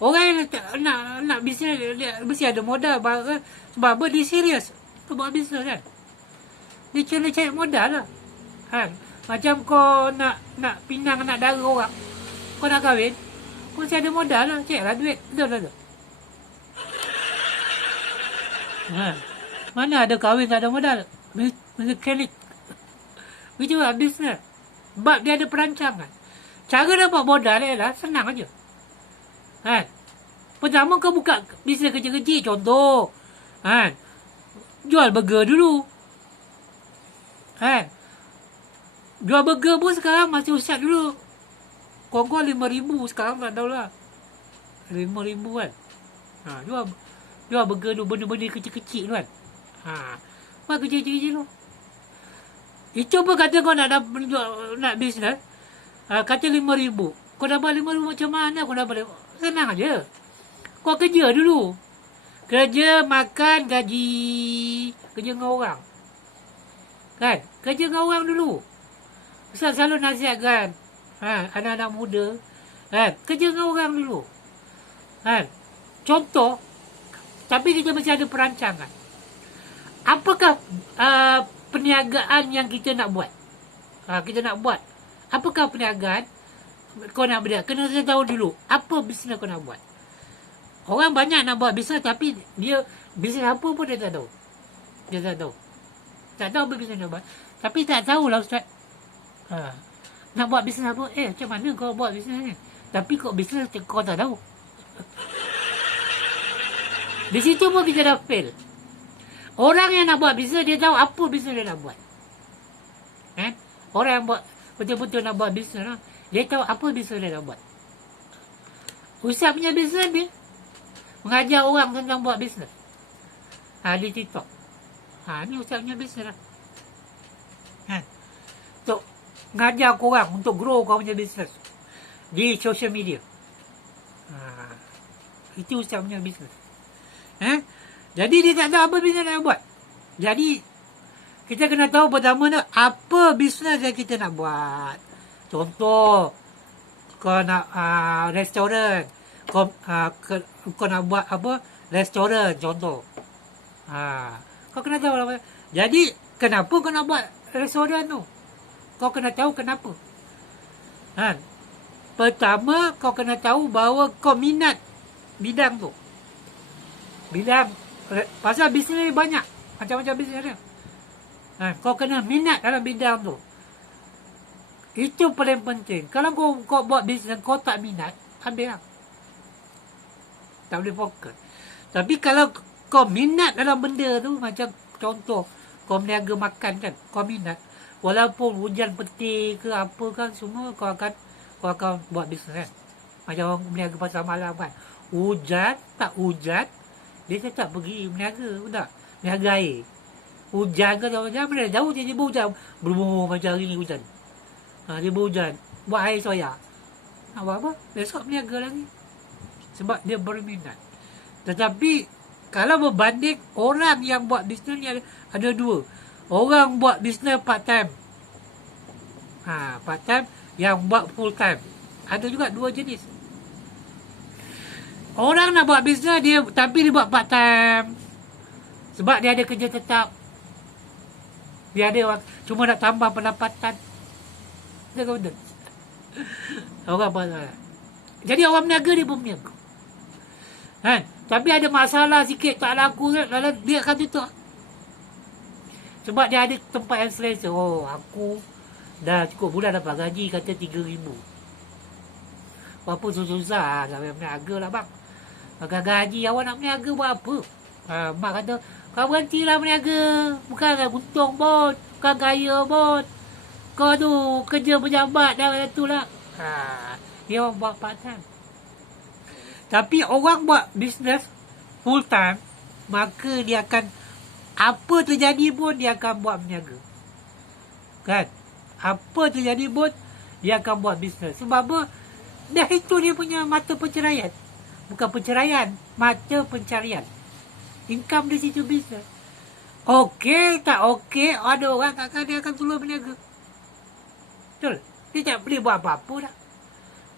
Orang yang nak bisnes dia mesti ada modal. Sebab apa dia serius untuk buat bisnes kan. Dia cari modal lah. Kan? Macam kau nak pinang anak dara orang. Kau nak kahwin. Kau mesti ada modal lah. Cek lah duit. Betul tak tu? Mana ada kahwin tak ada modal. Mekanik. Itu lah bisnes. Sebab dia ada perancangan. Cara dapat modal adalah senang aja. Kan? Pertama kau buka bisnes kecil-kecil. Contoh. Kan? Jual burger dulu. Kan? Jual burger pun sekarang masih usat dulu. Kau-kau 5,000 sekarang tak tahulah. 5,000 kan. Jual burger dulu. Benda-benda kecil-kecil kan. Buat kecil-kecil tu. Itu pun kata kau nak bisnes. Kata 5,000. Kau dapat 5,000 macam mana kau dapat? Senang aja. Kau kerja dulu. Kerja, makan, gaji. Kerja dengan orang. Kan? Kerja dengan orang dulu. Ustaz selalu nasihatkan. Anak-anak muda. Kan? Kerja dengan orang dulu. Kan? Contoh. Tapi kita mesti ada perancangan. Apakah perniagaan yang kita nak buat? Kita nak buat. Apakah perniagaan kau nak buat? Kena tahu dulu. Apa bisnes kau nak buat? Orang banyak nak buat bisnes tapi dia bisnes apa pun dia tak tahu. Dia tak tahu. Tak tahu apa bisnes nak buat. Tapi tak tahulah Ustaz. Nak buat bisnes apa? Macam mana kau buat bisnes ni? Tapi kau bisnes kau tak tahu. Di situ pun kita dah fail. Orang yang nak buat bisnes dia tahu apa bisnes dia nak buat. Orang yang buat betul-betul nak buat bisnes lah, dia tahu apa bisnes dia nak buat. Ustaz punya bisnes dia mengajar orang tentang buat bisnes. Di TikTok. Ni Ustaz punya bisnes lah. Untuk mengajar korang untuk grow kau punya bisnes di social media. Itu Ustaz punya bisnes. Jadi dia tak tahu apa bisnes nak buat. Jadi kita kena tahu pertama ni apa bisnes yang kita nak buat. Contoh kau nak restoran. Kau nak buat apa? Restoran contoh. Kau kena tahu apa. Jadi kenapa kau nak buat restoran tu? Kau kena tahu kenapa. Pertama kau kena tahu bahawa kau minat bidang tu. Pasal bisnes ni banyak. Macam-macam bisnes dia. Kau kena minat dalam bidang tu. Itu paling penting. Kalau kau buat bisnes kau tak minat, ambil lah. Tak boleh fokus. Tapi kalau kau minat dalam benda tu, macam contoh kau berniaga makan kan, kau minat. Walaupun hujan petir ke apa kan, semua kau akan buat bisnes kan. Macam orang berniaga pasar malam kan. Hujan, tak hujan, dia tetap pergi berniaga, betul tak? Berniaga air. Hujan ke tak hujan, mana jauh dia berhujan. Berumur macam hari ni hujan. Dia berhujan. Buat air soya. Nak buat apa? Besok berniaga lagi. Sebab dia berminat. Tetapi, kalau berbanding, orang yang buat bisnes ni ada dua. Orang buat bisnes part time. Part time yang buat full time. Ada juga dua jenis. Orang nak buat bisnes dia, tapi dia buat part time. Sebab dia ada kerja tetap. Dia ada cuma nak tambah pendapatan. Betul. Orang buat. Jadi orang berniaga dia pun berniaga. Tapi ada masalah sikit tak laku, lalu dia akan tutup. Sebab dia ada tempat yang selesa. Aku dah cukup bulan dapat gaji kata 3,000. Apa susah-susah sampai berniaga lah bang. Pakai gaji awak nak berniaga buat apa? Mak kata, kau berhentilah berniaga. Bukanlah untung pun. Bukan kaya pun. Kau tu kerja pejabat dah tu lah. Dia orang buat part time. Tapi orang buat bisnes full time, maka dia akan, apa terjadi pun dia akan buat berniaga. Kan? Apa terjadi pun dia akan buat bisnes. Sebab apa? Dah itu dia punya mata pencerayan. Bukan pencerayan, mata pencarian. Income di situ bisnes. Okey tak okey, ada orang dia akan tolong berniaga. Betul? Dia tak boleh buat apa-apa dah.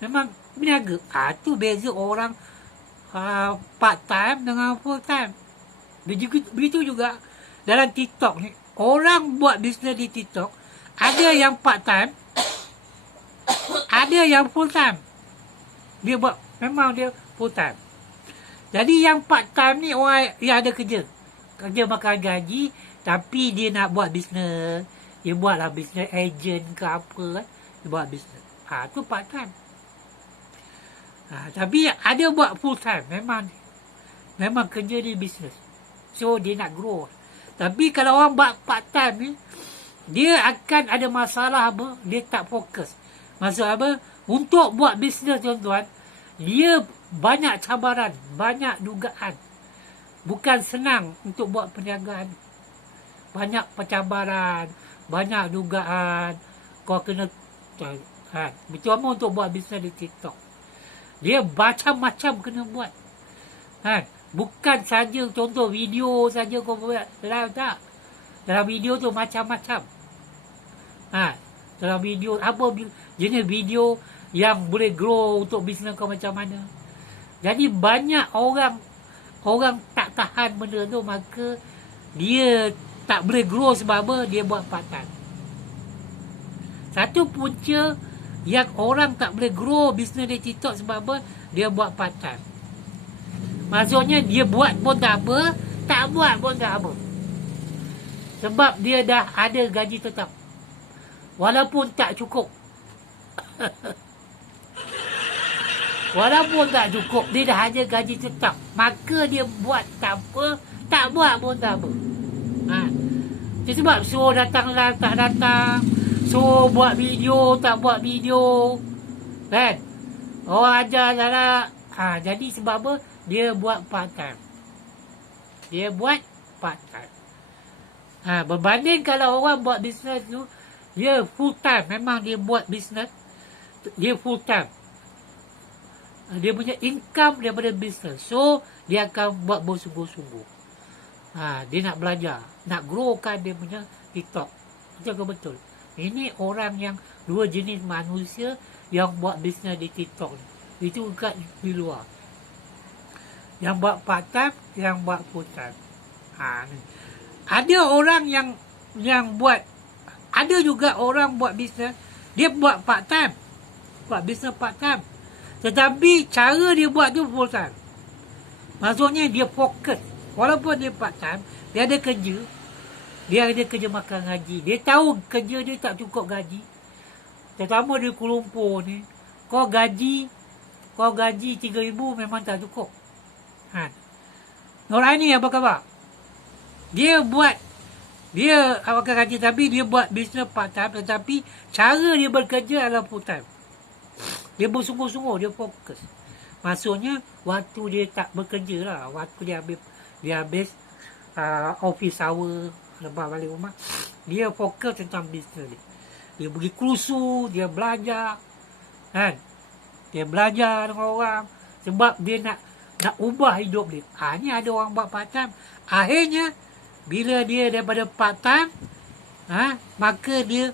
Memang berniaga. Tu beza orang part time dengan full time. Begitu juga dalam TikTok ni. Orang buat bisnes di TikTok, ada yang part time, ada yang full time. Dia buat, memang dia full time. Jadi yang part time ni orang yang ada kerja. Kerja makan gaji, tapi dia nak buat bisnes. Dia buatlah bisnes agent ke apa kan. Dia buat bisnes. Tu part time. Tapi ada buat full time. Memang kerja dia bisnes. So dia nak grow. Tapi kalau orang buat part time ni, dia akan ada masalah apa? Dia tak fokus. Maksud apa? Untuk buat bisnes tuan-tuan, dia banyak cabaran, banyak dugaan. Bukan senang untuk buat perniagaan. Banyak pencabaran, banyak dugaan. Kau kena Cuma untuk buat bisnes di TikTok. Dia macam-macam kena buat. Bukan saja contoh video saja kau buat live, tak. Dalam video tu macam-macam. Dalam video, apa jenis video yang boleh grow untuk bisnes kau macam mana. Jadi banyak orang tak tahan benda tu, maka dia tak boleh grow sebab apa? Dia buat part time. Satu punca yang orang tak boleh grow bisnes di TikTok sebab apa? Dia buat part time. Maksudnya dia buat pun tak apa, tak buat pun tak apa. Sebab dia dah ada gaji tetap. Walaupun tak cukup. Walaupun tak cukup, dia dah ada gaji tetap. Maka dia buat tak apa, tak buat pun tak apa. Itu sebab suruh datang live tak datang, suruh buat video tak buat video. Kan? Orang ajar lah. Jadi sebab apa? Dia buat part time. Dia buat part time. Berbanding kalau orang buat bisnes tu, dia full time. Memang dia buat bisnes, dia full time. Dia punya income daripada bisnes. So, dia akan buat bersungguh-sungguh. Dia nak belajar, nak growkan dia punya TikTok. Itu betul. Ini orang yang dua jenis manusia yang buat bisnes di TikTok ni. Itu kat di luar. Yang buat part time, yang buat full time. Ada orang yang buat, ada juga orang buat bisnes, dia buat part time. Buat bisnes part time. Tetapi cara dia buat tu full time. Maksudnya dia fokus. Walaupun dia part time, dia ada kerja. Dia ada kerja makan gaji. Dia tahu kerja dia tak cukup gaji. Terutama di Kuala Lumpur ni, kau gaji 3,000 memang tak cukup. Orang ni apa khabar? Dia makan gaji, tapi dia buat bisnes part time. Tetapi cara dia bekerja adalah full time. Dia bersungguh-sungguh, dia fokus. Maksudnya waktu dia tak bekerja lah. Waktu dia habis office hour, lepas balik rumah, dia fokus tentang bisnes dia. Dia pergi kursus, dia belajar. Dia belajar dengan orang. Sebab dia nak ubah hidup dia. Ni ada orang buat part time. Akhirnya, bila dia daripada part time, maka dia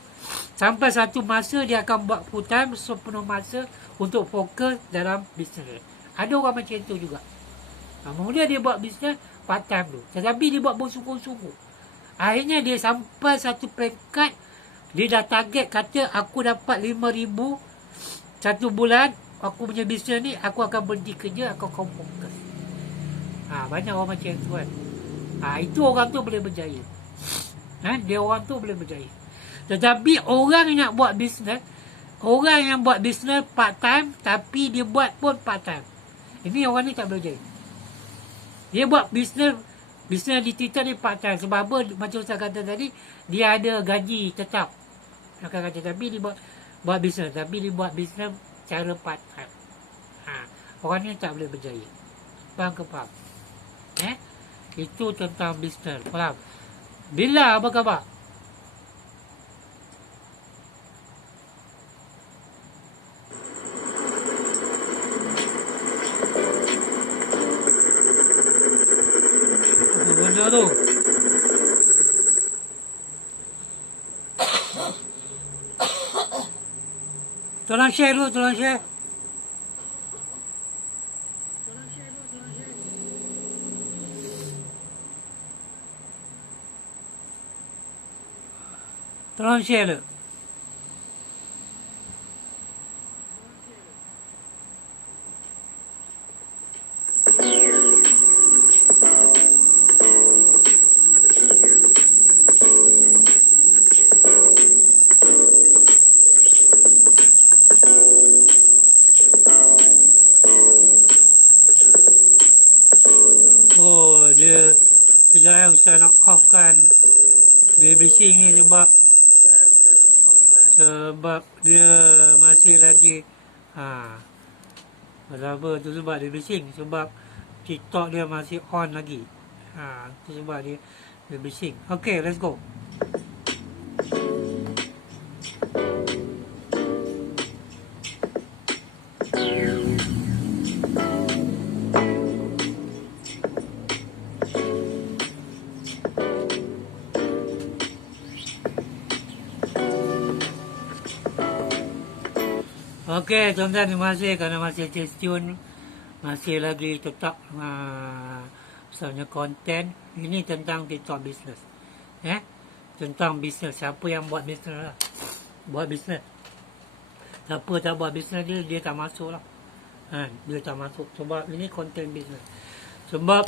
sampai satu masa dia akan buat full time, sepenuh masa untuk fokus dalam bisnes. Ada orang macam itu juga. Mula dia buat bisnes part time tu. Tetapi dia buat bersungguh-sungguh. Akhirnya dia sampai satu peringkat, dia dah target, kata aku dapat 5,000 satu bulan, aku punya bisnes ni, aku akan berhenti kerja, aku akan fokus. Banyak orang macam tu kan. Itu orang tu boleh berjaya. Dia orang tu boleh berjaya. Tetapi orang yang nak buat bisnes, orang yang buat bisnes part time, tapi dia buat pun part time, ini orang ni tak boleh berjaya. Dia buat bisnes di Twitter ni part time. Sebab apa? Macam saya kata tadi, dia ada gaji tetap. Tapi dia buat bisnes. Tapi dia buat bisnes cara part time. Orang ni tak boleh berjaya. Faham ke faham? Itu tentang bisnes. Faham? Bila apa khabar? Apa benda tu? Tolong share dulu, tolong share. Tolong share le. Oh, dia kejap Ustaz nak off kan. Dia bising ni sebab dia masih lagi apa tu sebab dia bising, sebab TikTok dia masih on lagi. Tu sebab dia bising. Okay, let's go. Okey, tuan-tuan, terima kasih kerana masih stay tune. Masih lagi tetap misalnya konten. Ini tentang TikTok business. Tentang bisnes. Siapa yang buat bisnes lah. Buat bisnes. Siapa tak buat bisnes dia tak masuk lah. Dia tak masuk. Sebab ini konten bisnes. Sebab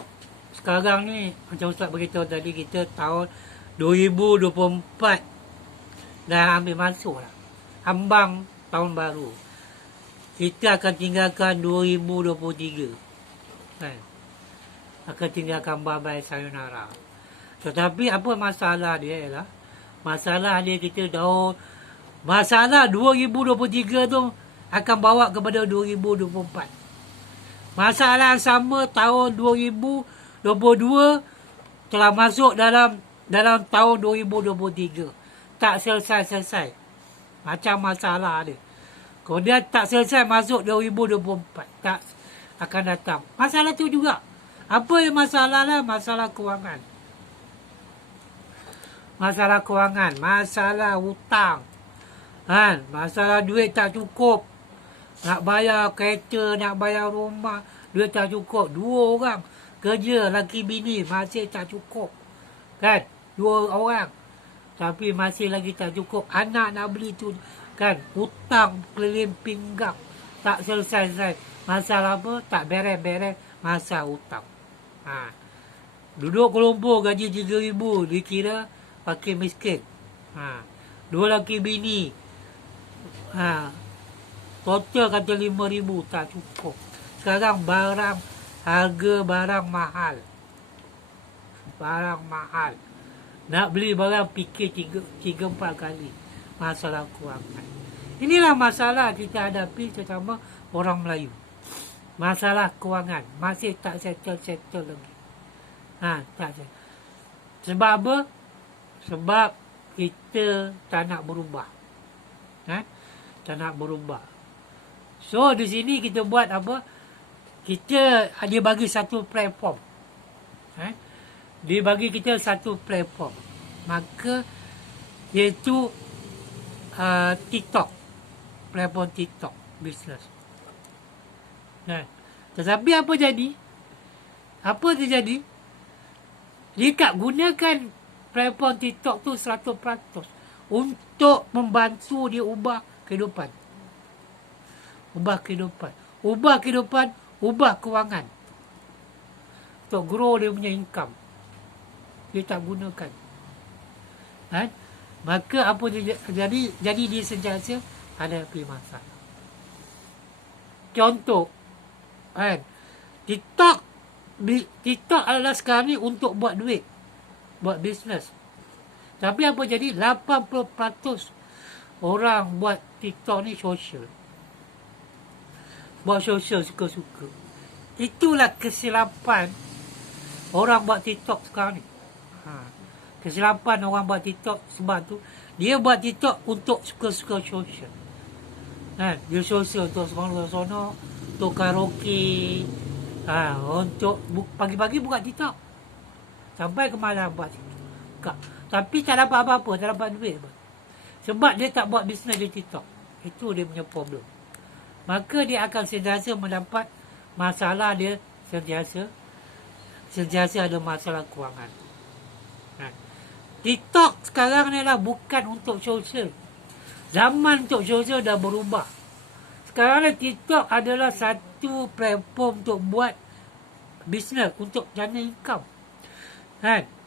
sekarang ni, macam Ustaz beritahu tadi, kita tahun 2024 dah ambil masuk lah. Ambang tahun baru. Kita akan tinggalkan 2023. Akan tinggalkan bye-bye sayonara. Tetapi apa masalah dia ialah, masalah dia kita masalah 2023 tu akan bawa kepada 2024. Masalah yang sama tahun 2022 telah masuk dalam tahun 2023. Tak selesai-selesai. Macam masalah dia. Kalau dia tak selesai masuk 2024, tak akan datang. Masalah tu juga. Apa yang masalah lah? Masalah kewangan. Masalah kewangan. Masalah hutang. Masalah duit tak cukup. Nak bayar kereta, nak bayar rumah. Duit tak cukup. 2 orang kerja, laki bini, masih tak cukup. Kan? 2 orang. Tapi masih lagi tak cukup. Anak nak beli tu. Kan, hutang keliling pinggang tak selesai-selesai. Masalah apa? Tak beres-beres masa hutang. Duduk kelompok gaji 3,000 dikira pakai miskin. 2 laki bini. Total kata 5,000 tak cukup. Sekarang harga barang mahal. Barang mahal. Nak beli barang fikir 3-4 kali. Masalah kewangan. Inilah masalah kita hadapi sesama orang Melayu. Masalah kewangan. Masih tak settle lagi. Tak settle. Sebab apa? Sebab kita tak nak berubah. Tak nak berubah. So, di sini kita buat apa? Dia bagi satu platform. Dia bagi kita satu platform. Maka, iaitu TikTok. Platform TikTok business. Tetapi apa jadi? Apa terjadi? Dia tak gunakan platform TikTok tu 100% untuk membantu dia ubah kehidupan. Ubah kehidupan. Ubah kewangan. Untuk grow dia punya income. Dia tak gunakan. Maka apa jadi dia sentiasa hadapi masalah. Contoh, TikTok adalah sekarang ni untuk buat duit, buat bisnes. Tapi apa jadi? 80% orang buat TikTok ni sosial. Buat sosial suka-suka. Itulah kesilapan orang buat TikTok sekarang ni. Kesilapan orang buat TikTok sebab tu dia buat TikTok untuk suka-suka sosial. Dia sosial untuk sono, untuk karaoke, untuk pagi-pagi buka TikTok sampai ke malam buat TikTok. Tapi tak dapat apa-apa, tak dapat duit. Sebab dia tak buat bisnes di TikTok. Itu dia punya problem. Maka dia akan sentiasa mendapat masalah dia sentiasa ada masalah kewangan. TikTok sekarang ni lah bukan untuk sosial. Zaman untuk sosial dah berubah. Sekarang ni TikTok adalah satu platform untuk buat bisnes, untuk jana income.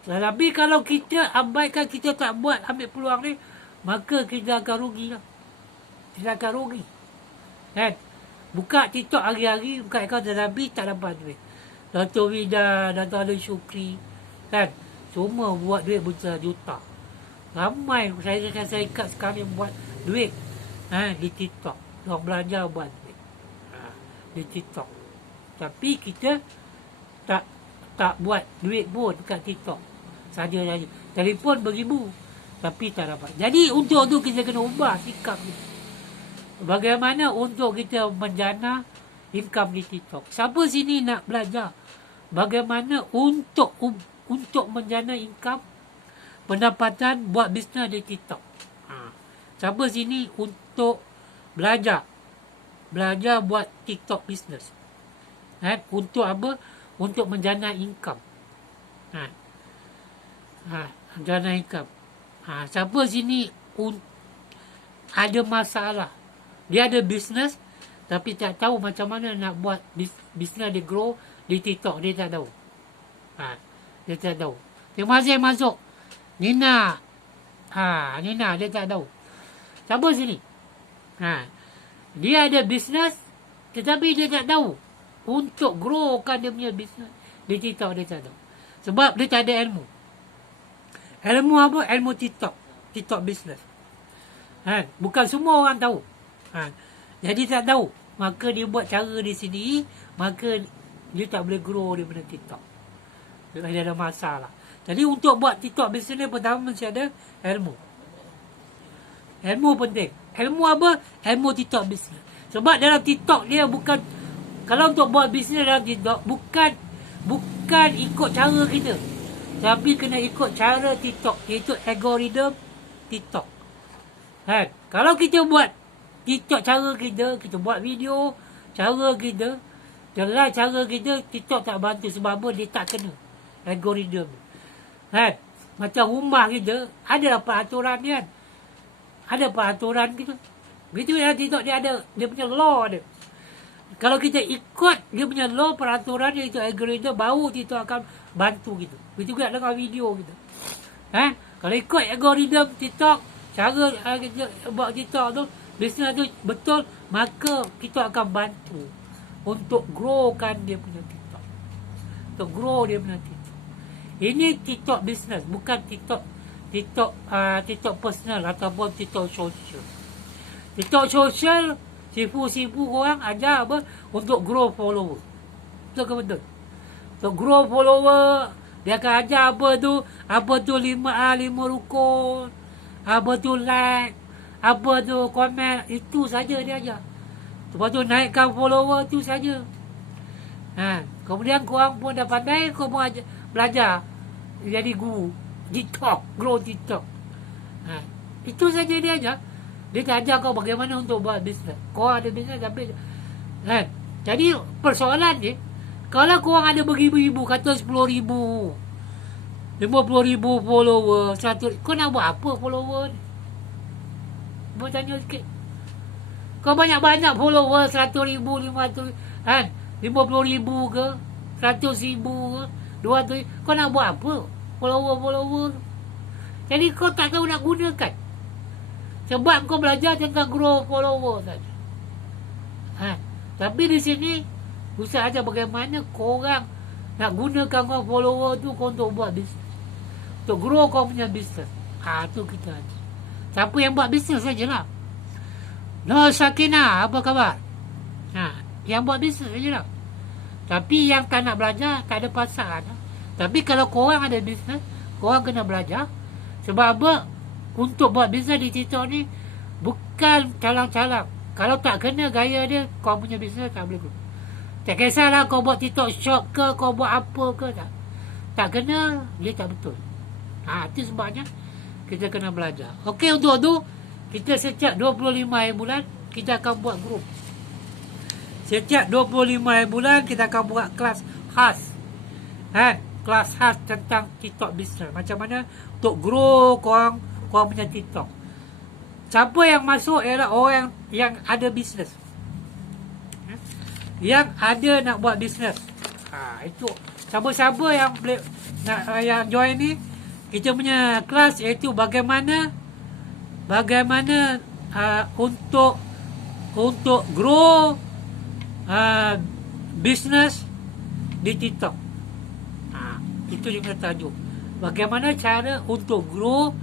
Tapi kalau kita abaikan, kita tak buat, ambil peluang ni, maka kita akan rugi lah. Kita akan rugi. Buka TikTok hari-hari, buka akaun tetapi tak dapat duit. Dato' Vida, Dato' Ali Syukri, semua buat duit berjuta. Ramai saya ikat sekarang yang buat duit di TikTok. Orang belajar buat duit di TikTok. Tapi kita tak buat duit pun dekat TikTok. Saja. Telefon beribu tapi tak dapat. Jadi untuk tu kita kena ubah sikap kita. Bagaimana untuk kita menjana income di TikTok. Siapa sini nak belajar bagaimana untuk menjana income, pendapatan, buat bisnes di TikTok. Siapa sini untuk belajar buat TikTok bisnes. Untuk apa? Untuk menjana income. Menjana income. Siapa sini ada masalah, dia ada bisnes tapi tak tahu macam mana nak buat bisnes dia grow di TikTok, dia tak tahu. Dia tak tahu. Terima kasih masuk Nina. Nina dia tak tahu. Siapa sini? Dia ada bisnes tetapi dia tak tahu untuk growkan dia punya bisnes di TikTok, dia tak tahu. Sebab dia tak ada ilmu. Ilmu apa? Ilmu TikTok bisnes. Bukan semua orang tahu. Jadi tak tahu. Maka dia buat cara di sini, maka dia tak boleh grow dia punya TikTok. Dia ada masalah. Jadi untuk buat TikTok bisnes, pertama mesti ada ilmu. Ilmu penting. Ilmu apa? Ilmu TikTok bisnes. Sebab dalam TikTok dia bukan, kalau untuk buat bisnes dalam TikTok, bukan ikut cara kita, tapi kena ikut cara TikTok, iaitu algoritma TikTok. Kalau kita buat TikTok cara kita buat video cara kita, jelas cara kita, TikTok tak bantu. Sebab apa? Dia tak kena algoritma. Macam rumah kita ada peraturan dia, ada peraturan kita. Begitu dalam TikTok dia ada dia punya law dia. Kalau kita ikut dia punya law, peraturan dia, itu algoritma, baru TikTok akan bantu kita. Begitu juga dengan video kita. Kalau ikut algoritma TikTok, cara kita buat TikTok tu, bisnes tu betul, maka kita akan bantu untuk growkan dia punya TikTok. Untuk grow dia punya TikTok. Ini TikTok bisnes, bukan TikTok personal ataupun TikTok sosial. TikTok sosial, sipu orang ajar apa? Untuk grow follower. Betul ke betul? Untuk grow follower, dia akan ajar apa tu 5A, 5 rukun, apa tu like, apa tu komen, itu saja dia ajar. Lepas tu naikkan follower tu saja. Kemudian korang pun dah pandai, korang pun belajar jadi guru TikTok, grow TikTok. Itu saja dia ajar. Dia tak ajar kau bagaimana untuk buat bisnes. Korang ada bisnes tapi jadi persoalan dia, kalau korang ada beribu-ribu, kata 10,000, 50,000 follower, 100, kau nak buat apa follower ni? Buat tanya sikit. Kau banyak-banyak follower 100,000, 500, 50,000 ke, 100,000 ke, 200,000, kau nak buat apa follower? Jadi kau tak tahu nak gunakan. Sebab kau belajar tentang grow follower saja. Tapi di sini Ustaz ajar bagaimana korang nak gunakan kau follower tu kau untuk buat bisnes, untuk grow kau punya bisnes. Tu kita ajar. Siapa yang buat bisnes sajalah. No Sakina, apa khabar? Yang buat bisnes sajalah. Tapi yang tak nak belajar, tak ada pasal. Tapi kalau korang ada bisnes, korang kena belajar. Sebab apa? Untuk buat bisnes di TikTok ni bukan calang-calang. Kalau tak kena gaya dia, kau punya bisnes tak boleh grow. Tak kisahlah kau buat TikTok shop ke, kau buat apa ke, tak kena, dia tak betul. Itu sebabnya kita kena belajar. Okey, untuk tu kita setiap 25 bulan kita akan buat grup. Setiap 25 hari bulan kita akan buat kelas khas. Kelas khas tentang TikTok business. Macam mana untuk grow korang punya TikTok. Siapa yang masuk ialah orang yang ada bisnes. Yang ada nak buat bisnes. Itu siapa-siapa yang boleh yang join ni, kita punya kelas iaitu bagaimana untuk grow bisnes di TikTok. Itu dia punya tajuk. Bagaimana cara untuk grow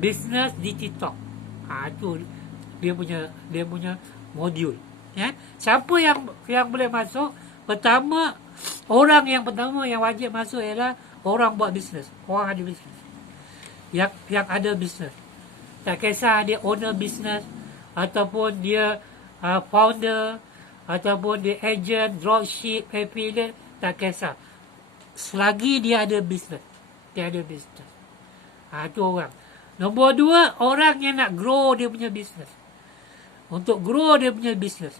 bisnes di TikTok. Itu dia punya modul. Siapa yang boleh masuk? Orang yang pertama yang wajib masuk ialah orang buat bisnes, orang ada bisnes, yang ada bisnes. Tak kisah dia owner bisnes ataupun dia founder ataupun dia agent, dropship, affiliate, tak kisah. Selagi dia ada bisnes, itu orang. Nombor 2, orang yang nak grow dia punya bisnes. Untuk grow dia punya bisnes.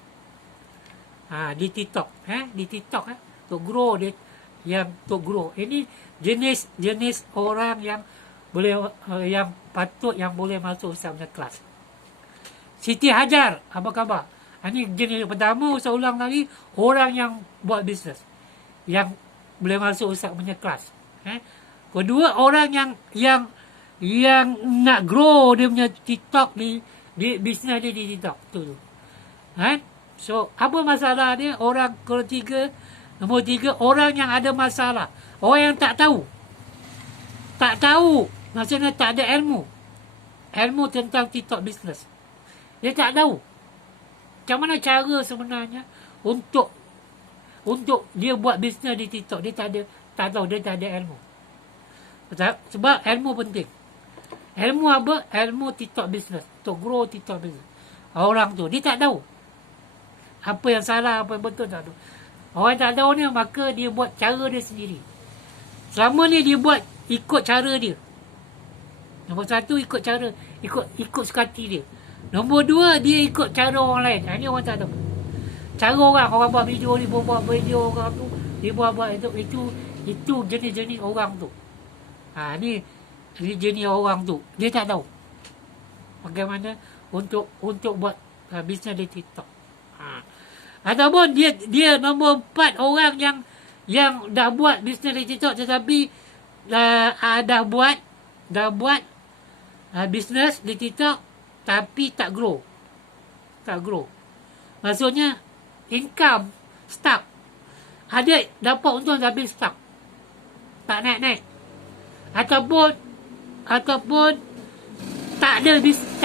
Di TikTok, di TikTok, untuk grow dia, untuk grow. Ini jenis orang yang boleh yang boleh masuk Ustaz punya kelas. Siti Hajar, apa khabar? Ini jenis pertama, Ustaz ulang lagi, orang yang buat bisnes, yang boleh masuk Ustaz punya kelas. Kedua, orang yang nak grow dia punya TikTok di bisnes dia di TikTok tu. So, apa masalah dia? Nombor 3, orang yang ada masalah. Orang yang tak tahu. Maksudnya tak ada ilmu tentang TikTok business. Dia tak tahu macam mana cara sebenarnya untuk dia buat bisnes di TikTok. Dia tak tahu, dia tak ada ilmu. Sebab ilmu penting. Ilmu apa? Ilmu TikTok business. Untuk grow TikTok business. Orang tu dia tak tahu apa yang salah, apa yang betul, tak tahu. Orang tak tahu ni, maka dia buat cara dia sendiri. Selama ni dia buat ikut cara dia. Nombor 1, ikut suka hati dia. Nombor 2, dia ikut cara orang lain. Ini orang tak tahu. Cara orang buat video ni, buat video orang tu, dia buat itu jenis-jenis orang tu. Ni jenis orang tu. Dia tak tahu bagaimana untuk buat bisnes di TikTok. Ataupun dia nombor 4, orang yang dah buat bisnes di TikTok tetapi dah buat bisnes di TikTok tapi tak grow. Maksudnya income stuck. Ada dapat untung tapi stuck. Tak naik. Ataupun tak ada bisnes.